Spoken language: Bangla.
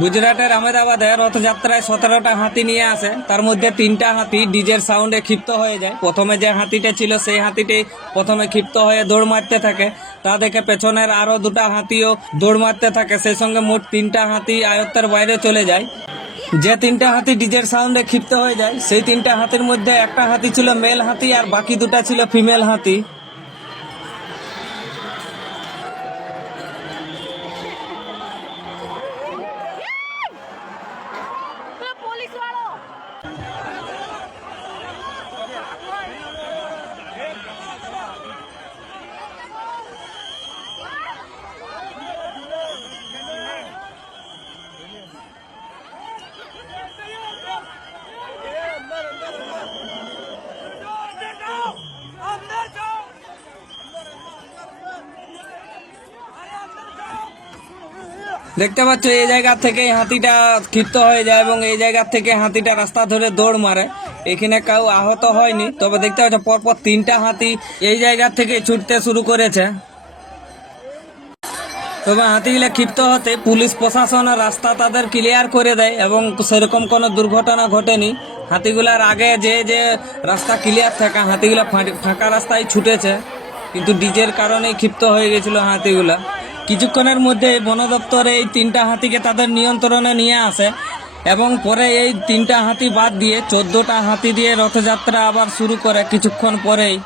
গুজরাটের আহমেদাবাদে রথযাত্রায় সতেরোটা হাতি নিয়ে আসে। তার মধ্যে তিনটা হাতি ডিজের সাউন্ডে ক্ষিপ্ত হয়ে যায়। প্রথমে যে হাতিটা ছিল, সেই হাতিটি প্রথমে ক্ষিপ্ত হয়ে দৌড় মারতে থাকে। তা দেখে পেছনের আরও দুটা হাতিও দৌড় মারতে থাকে। সেই সঙ্গে মোট তিনটা হাতি আয়ত্তের বাইরে চলে যায়। যে তিনটা হাতি ডিজের সাউন্ডে ক্ষিপ্ত হয়ে যায়, সেই তিনটা হাতির মধ্যে একটা হাতি ছিল মেল হাতি আর বাকি দুটা ছিল ফিমেল হাতি। પોલીસ વાળો দেখতে পাচ্ছ, এই জায়গা থেকে হাতিটা ক্ষিপ্ত হয়ে যায় এবং এই জায়গা থেকে হাতিটা রাস্তা ধরে দৌড় মারে। এখানে কেউ আহত হয়নি, তবে দেখতে পাচ্ছ, পরপর তিনটা হাতি এই জায়গা থেকে ছুটতে শুরু করেছে। তবে হাতিগুলো ক্ষিপ্ত হতে পুলিশ, প্রশাসন রাস্তা তাদের ক্লিয়ার করে দেয় এবং সেরকম কোনো দুর্ঘটনা ঘটেনি। হাতিগুলার আগে যে যে রাস্তা ক্লিয়ার থাকে, হাতিগুলা ফাঁকা রাস্তায় ছুটেছে, কিন্তু ডিজের কারণেই ক্ষিপ্ত হয়ে গেছিল হাতিগুলা। কিছুক্ষণের মধ্যে বন দপ্তর এই তিনটা হাতিকে তাদের নিয়ন্ত্রণে নিয়ে আসে এবং পরে এই তিনটা হাতি বাদ দিয়ে চোদ্দটা হাতি দিয়ে রথযাত্রা আবার শুরু করে কিছুক্ষণ পরেই।